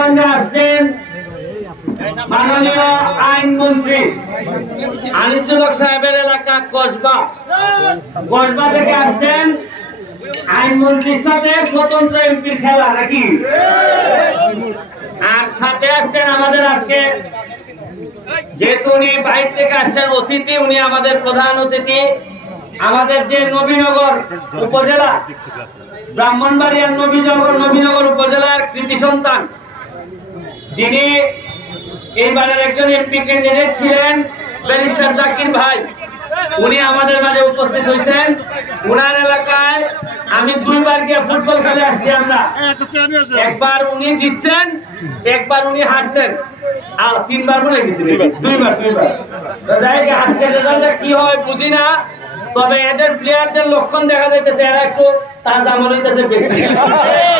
সম্মানে আসছেন মাননীয় আইনমন্ত্রী আনিসুল হক সাহেবের এলাকা কসবা। কসবা থেকে আসছেন আইনমন্ত্রীর সাথে স্বতন্ত্র এমপির খেলা নাকি? আর সাথে আসছেন আমাদের আজকে যেহেতু উনি বাইর থেকে আসছেন অতিথি, উনি আমাদের প্রধান অতিথি। আমাদের যে নবীনগর উপজেলা, ব্রাহ্মণবাড়িয়ার নবীনগর নবীনগর উপজেলার কৃতি সন্তান যিনি এইবারের একজন এমপি ক্যান্ডিডেট ছিলেন ব্যারিস্টার জাকির ভাই। উনি আমাদের মাঝে উপস্থিত হয়েছেন। উনার এলাকায় আমি দুইবার গিয়ে ফুটবল খেলে আসছি আমরা। একবার উনি জিতছেন একবার উনি হারছেন। আর তিনবার মনে গেছি দুইবার দুইবার। আজকের রেজাল্টটা কি হয় বুঝি না তবে এদের প্লেয়ারদের লক্ষণ দেখা যাইতেছে এরা একটু তাজা মনে হইতেছে বেশি।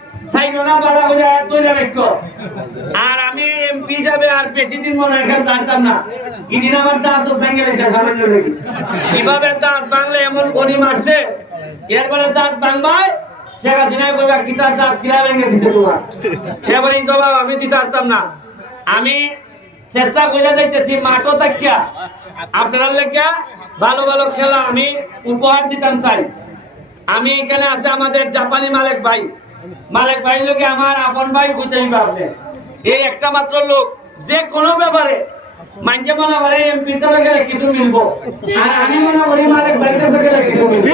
আর আমি এমপি হিসাবে আর মনে এখানে না। কীভাবে দাঁত এমন মারছে? এরপরে দাঁত এবারে আমি দিতে পারতাম না। আমি চেষ্টা করে যাইতেছি, মাঠও থাকিয়া আপনারা লেগিয়া ভালো ভালো খেলা আমি উপহার দিতাম চাই। আমি এখানে আছে আমাদের জাপানি মালিক ভাই। মালিক ভাই লোকে আমার আপন ভাই খুঁজেই পাবলে। এই একটা মাত্র লোক, যে কোনো ব্যাপারে। মানছে মনে করে এমপি তলে গেলে কিছু মিলবো। আর আমি মনে করি মালিক ভাই কাছে গেলে কিছু মিলবো।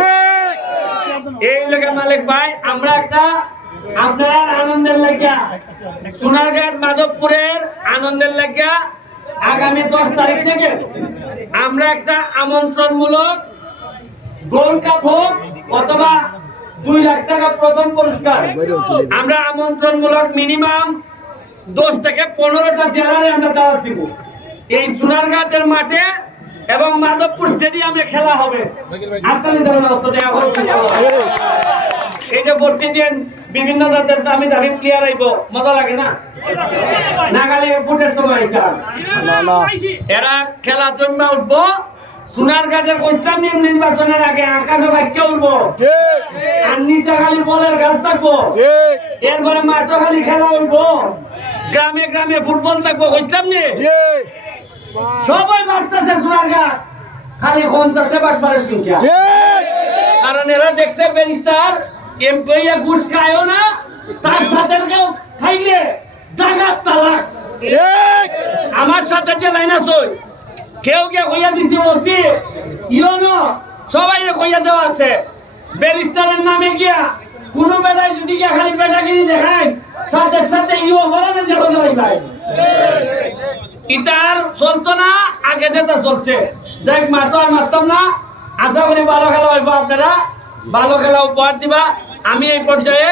এই লোকের মালিক ভাই, আমরা একটা আপনার আনন্দের লাগিয়া, সোনারঘাট মাধবপুরের আনন্দের লাগিয়া আগামী দশ তারিখ থেকে আমরা একটা আমন্ত্রণমূলক গোল্ড কাপ হোক অথবা দুই লাখ টাকা প্রথম পুরস্কার। আমরা আমন্ত্রণমূলক মিনিমাম দশ থেকে পনেরোটা জেলায় আমরা দাওয়াত দিব। এই সোনারঘাটের মাঠে এবং মাধবপুর স্টেডিয়ামে খেলা হবে। বিভিন্ন জাতের দামি দামি প্লেয়ার আইব। মজা লাগে না? নাগালে ফুটের সময় এরা খেলা জন্য উঠবো। সোনারঘাটের ইসলামী নির্বাচনের আগে আকাশে বাক্য উঠবো আর নিচে খালি বলের গাছ থাকব। এরপরে মাঠে খালি খেলা উঠবো গ্রামে গ্রামে ফুটবল থাকব বুঝলাম নি? সবাই বাড়তেছে সোনারঘাট খালি কমতেছে বাটবারের সংখ্যা কারণ এরা দেখছে ব্যারিস্টার এমপ্লয়িয়া ঘুষ খায়ও না তার সাথে কেউ খাইলে জাগাত তালাক। আমার সাথে যে লাইন আছে কেউ কে কইয়া দিছে ওসি ইয়নো সবাই রে কইয়া দেওয়া আছে। ব্যারিস্টারের নামে গিয়া কোন বেলায় যদি গিয়া খালি পেটাগিরি দেখায়, সাথে সাথে ইও বলে না দেখো দেওয়াই ভাই। ইতার চলতো না, আগে যেটা চলছে। যাই মারতো আর মারতাম না। আশা করি ভালো খেলা হইব আপনারা। ভালো খেলা উপহার দিবা। আমি এই পর্যায়ে